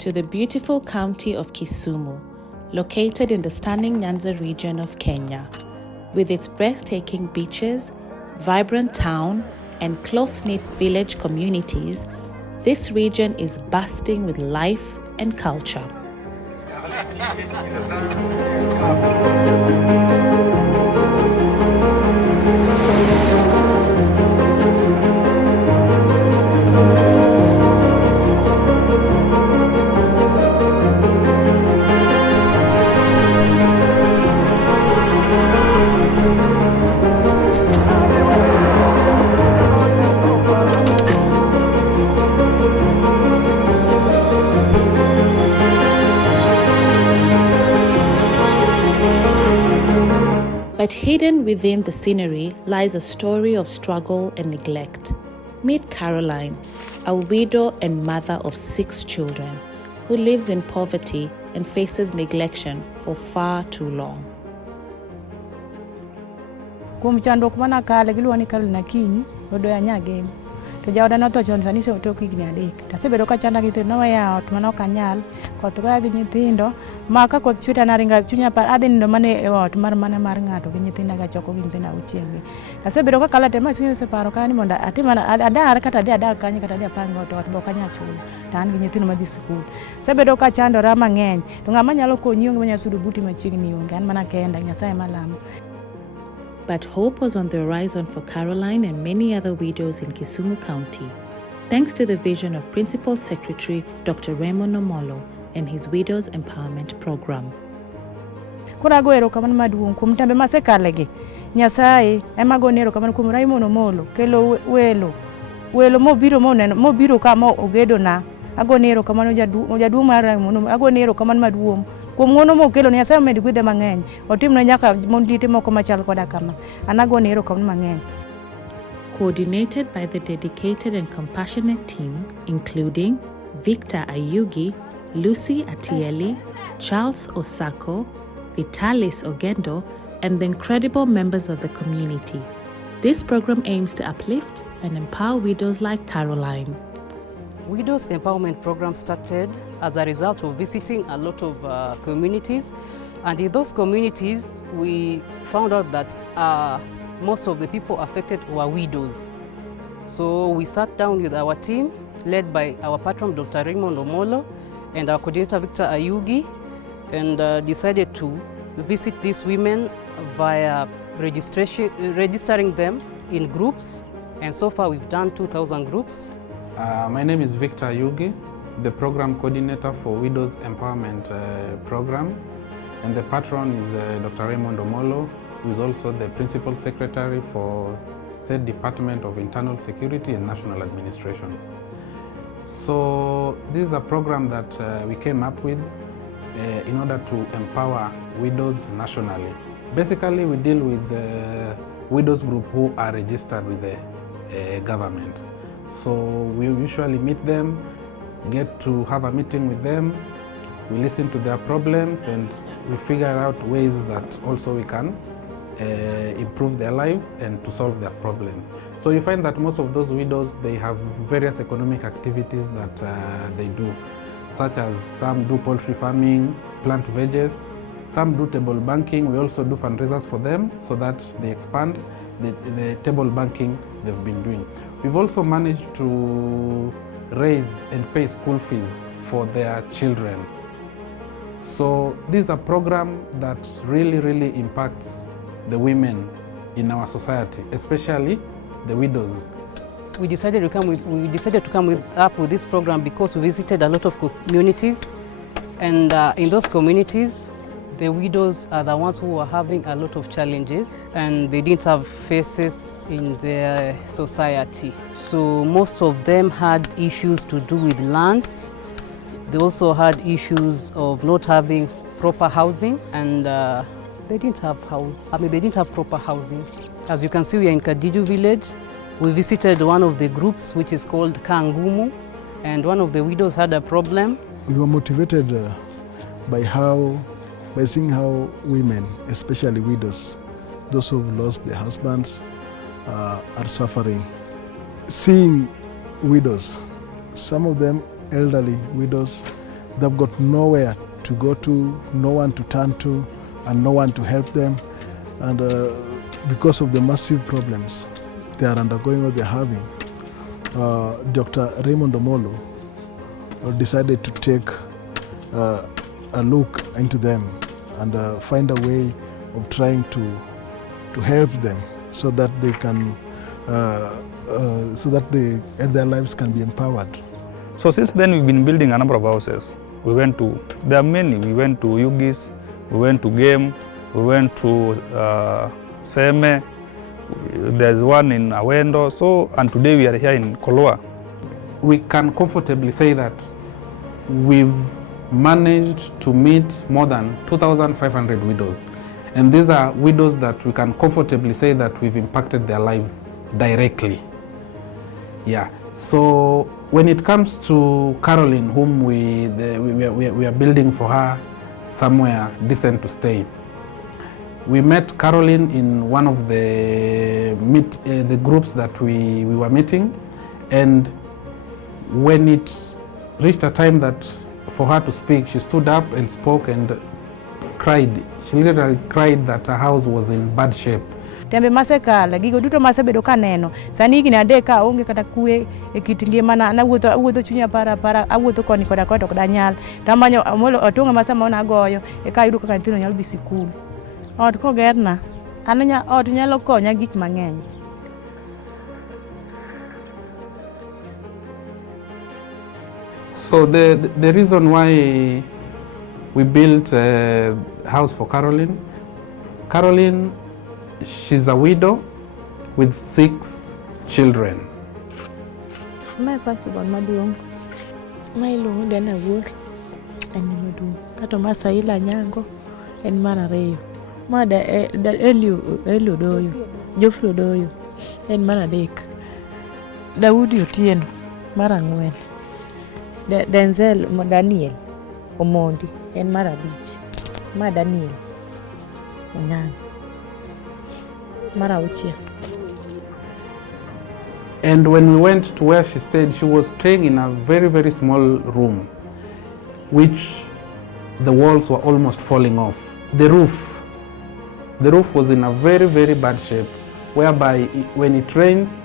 to the beautiful county of Kisumu, located in the stunning Nyanza region of Kenya. With its breathtaking beaches, vibrant town, and close-knit village communities, this region is bursting with life and culture. But hidden within the scenery lies a story of struggle and neglect. Meet Caroline, a widow and mother of 6 children, who lives in poverty and faces neglection for far too long. Kum chandruok mana kale giluwa ni kale na kiny odoya nyagem to jaoda notho chon sani tok higni 3 tasebedo ka chanda gi no ya ot mano kanyal koth ga gi nyithindo ma ka koth chweta na ringa chunya par adhi nindo mane e ot mar ng'ato gi nyithinda ga choko gi nyithinda uchielgi tasebedo ka kala tema chunya separo kani monda atimana adar kata adhi adak kanye kata adhi apango ot bo kanya chulo tan gi nyithindo madhi skul sebedo ka chandora mang'eny to ng'ama nyalo konyi onge manya sudo buti machiegni onge an mana kenda Nyasaye malamo. But hope was on the horizon for Caroline and many other widows in Kisumu County, thanks to the vision of Principal Secretary Dr. Raymond Omollo and his Widows Empowerment Program. Kura go erokamano maduong' kuom tembe masekalegi. Nyasaye ema go erokamano kuom Raymond Omollo kelo welo mobiro kama ogedo na. Ago erokamano jaduong' mar Raymond, ago erokamano maduong'. Kuom ng'wono mokelo Nyasaye omed gwedhe mang'eny otimne nyaka mondite moko machal koda kama anago ne erokamano mang'eny. Coordinated by the dedicated and compassionate team including Victor Ayugi, Lucy Atieli, Charles Osako, Vitalis Ogendo, and the incredible members of the community. This program aims to uplift and empower widows like Caroline. Widows Empowerment Program started as a result of visiting a lot of communities, and in those communities we found out that most of the people affected were widows. So we sat down with our team led by our patron Dr. Raymond Omollo and our coordinator Victor Ayugi, and decided to visit these women via registering them in groups, and so far we've done 2,000 groups. My name is Victor Ayugi, the program coordinator for Widows Empowerment Program, and the patron is Dr. Raymond Omollo, who is also the Principal Secretary for State Department of Internal Security and National Administration. So this is a program that we came up with in order to empower widows nationally. Basically, we deal with the widows group who are registered with the government. So we usually meet them, get to have a meeting with them, we listen to their problems, and we figure out ways that also we can improve their lives and to solve their problems. So you find that most of those widows, they have various economic activities that they do, such as some do poultry farming, plant veggies, some do table banking. We also do fundraisers for them so that they expand the table banking they've been doing. We've also managed to raise and pay school fees for their children. So this is a program that really impacts the women in our society, especially the widows. We decided to come up with this program because we visited a lot of communities, and in those communities the widows are the ones who are having a lot of challenges, and they didn't have faces in their society. So most of them had issues to do with lands. They also had issues of not having proper housing, and they didn't have proper housing. As you can see, we are in Kadidu village. We visited one of the groups which is called Kangumu, and one of the widows had a problem. We were motivated by seeing how women, especially widows, those who've lost their husbands, are suffering. Seeing widows, some of them elderly widows, they've got nowhere to go to, no one to turn to, and no one to help them. And because of the massive problems they are undergoing or they're having, Dr. Raymond Omollo decided to take a look into them and find a way of trying to help them so that they can, their lives can be empowered. So since then we've been building a number of houses. There are many. We went to Ayugi's, we went to Game, we went to Seme, there's one in Awendo, and today we are here in Koloa. We can comfortably say that we've managed to meet more than 2,500 widows. And these are widows that we can comfortably say that we've impacted their lives directly. Yeah. So when it comes to Caroline, whom we are building for her somewhere decent to stay, we met Caroline in one of the groups that we were meeting, and when it reached a time that for her to speak, she stood up and spoke and cried. She literally cried that her house was in bad shape. Tembe masekala gigo duto masebedo kaneno sani higni adek ka onge kata kwe e kit ngimana nawuotho chunya para awuotho koni koda koda ok danyal tamanyo Omollo otunga masama ona goyo e ka yudo kaka nyithindo nyalo dhi sikul. Ot kogerna ot nyalo konya gik mang'eny. So the reason why we built a house for Caroline, she's a widow with 6 children. My first born maduong', my long den awuor en maduong', kato Masaila Nyango en mar ariyo, mada Elio Doyo, Jofro Doyo en mar adek, Daudi Otieno mar ang'wen, Denzel Daniel Omondi en mar abich, ma Daniel Onyango mar auchiel. And when we went to where she stayed, she was staying in a very, very small room, which the walls were almost falling off. The roof was in a very, very bad shape, whereby when it rains,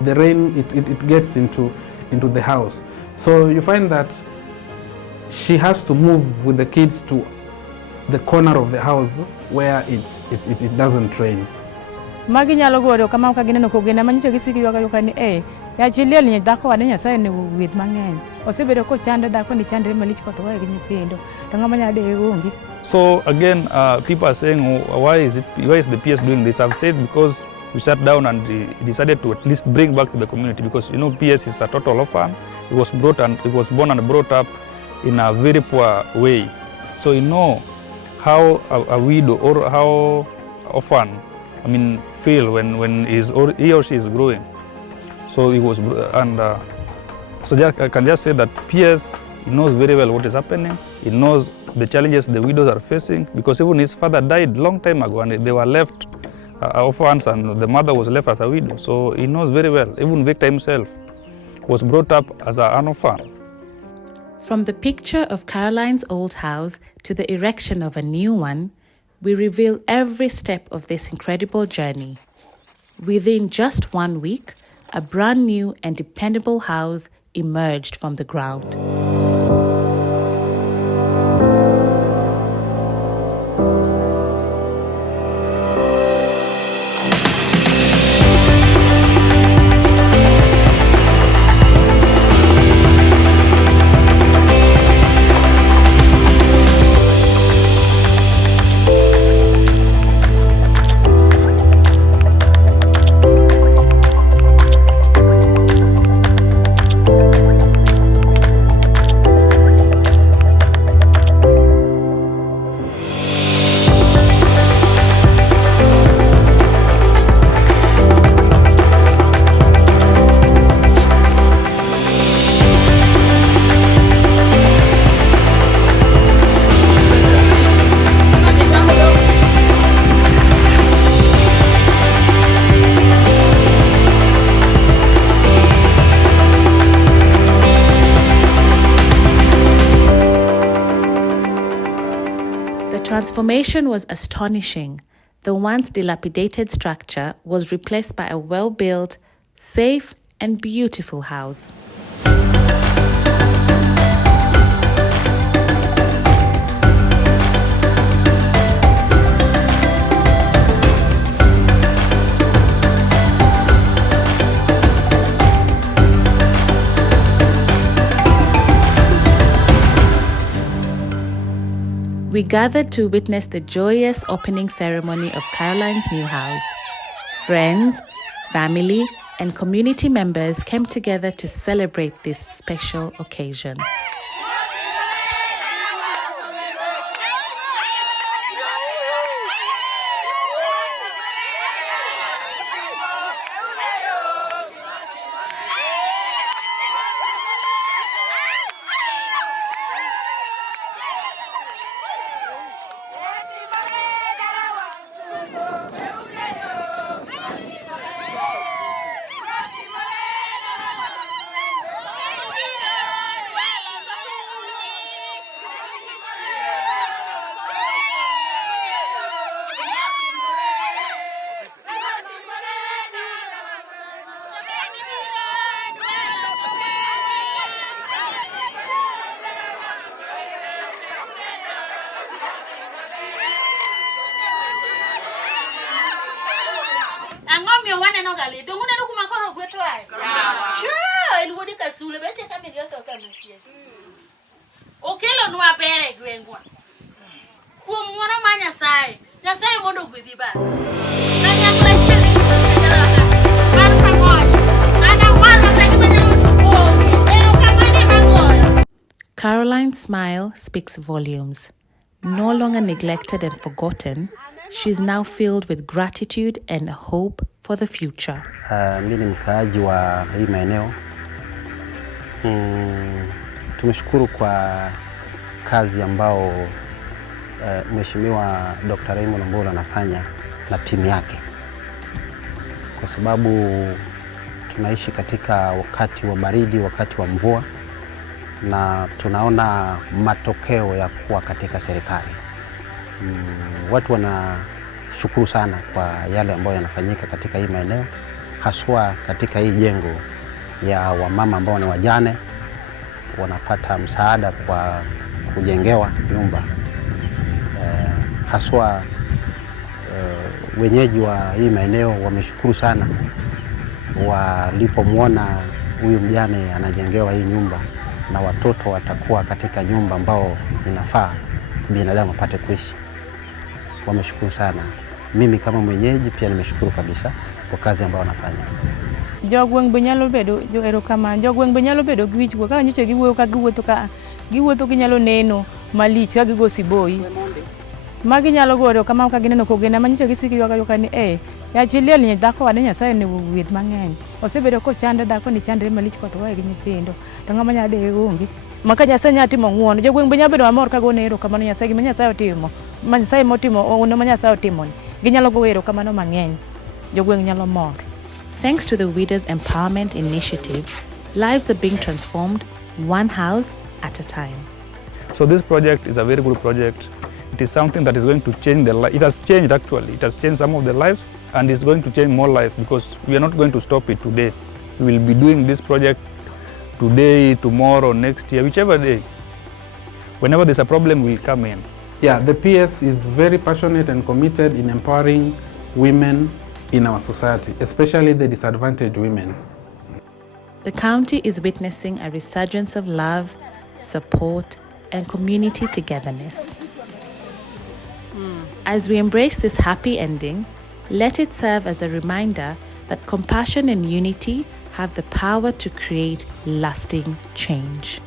the rain gets into the house. So you find that she has to move with the kids to the corner of the house where it doesn't rain. Magi nyalo godo kama ka gineno ko gena manyicho gisiki yoka ni ya chiliel ni dhako wadenya Nyasaye ne wuoth mang'eny. Osebedo ko chande dhako ni chandre malich ko to wa gi nyithindo. To ng'ama nyade onge. So again, people are saying, why is the PS doing this? I've said because we sat down and decided to at least bring back to the community, because you know PS is a total orphan. It was born and brought up in a very poor way. So you know how a widow or how orphan, feel when he or she is growing. So it was, and I can just say that PS knows very well what is happening. He knows the challenges the widows are facing, because even his father died long time ago and they were left orphans, and the mother was left as a widow. So he knows very well. Even Victor himself was brought up as an orphan. From the picture of Caroline's old house to the erection of a new one, we reveal every step of this incredible journey. Within just 1 week, a brand new and dependable house emerged from the ground. transformation was astonishing. The once dilapidated structure was replaced by a well-built, safe, and beautiful house. We gathered to witness the joyous opening ceremony of Caroline's new house. Friends, family, and community members came together to celebrate this special occasion. Caroline's smile speaks volumes. No longer neglected and forgotten, she's now filled with gratitude and hope for the future. Mimi ni mkaaji wa hii maeneo. Tumeshukuru kwa kazi ambao Mheshimiwa Dr. Raymond Omollo anafanya na timu yake. Kwa sababu tunaishi katika wakati wa baridi, wakati wa mvua, na tunaona matokeo ya kuwa katika serikali. Watu wanashukuru sana kwa yale ambayo yanafanyika katika hii maeneo, haswa katika hii jengo ya wamama ambao ni wajane, wanapata msaada kwa kujengewa nyumba. Haswa wenyeji wa hii maeneo wameshukuru sana walipomwona huyu mjane anajengewa hii nyumba, na watoto watakuwa katika nyumba ambao inafaa binadamu apate kuishi. Wameshukuru sana. Mimi kama mwenyeji pia nimeshukuru kabisa kwa kazi ambayo wanafanya. Jogweng benyalo bedo joero kama jogweng benyalo bedo giwichgo ka nyocha giwuoyo ka giwuotho ginyalo neno malich ka gigo siboi magi nyalo gore kama ka gineno kogena manyocha gisiki yoga ni yachiliel ni dhako wane Nyasaye ne wuoth mang'eny osebedo ko chande dhako ni chandre malich ko to wae gi nyithindo to ngama nya de onge maka Nyasaye nya timo ng'uono jogweng benyalo bedo amor ka gone ero kama Nyasaye gi Nyasaye otimo Nyasaye motimo ono ma Nyasaye otimo ginyalo go ero kama no mang'eny jogweng nyalo mor. Thanks to the Widows Empowerment Initiative, lives are being transformed one house at a time. So this project is a very good project. It is something that is going to change the life. It has changed actually. It has changed some of the lives and is going to change more lives because we are not going to stop it today. We will be doing this project today, tomorrow, next year, whichever day. Whenever there's a problem, we'll come in. Yeah, the PS is very passionate and committed in empowering women in our society, especially the disadvantaged women. The county is witnessing a resurgence of love, support, and community togetherness. As we embrace this happy ending, let it serve as a reminder that compassion and unity have the power to create lasting change.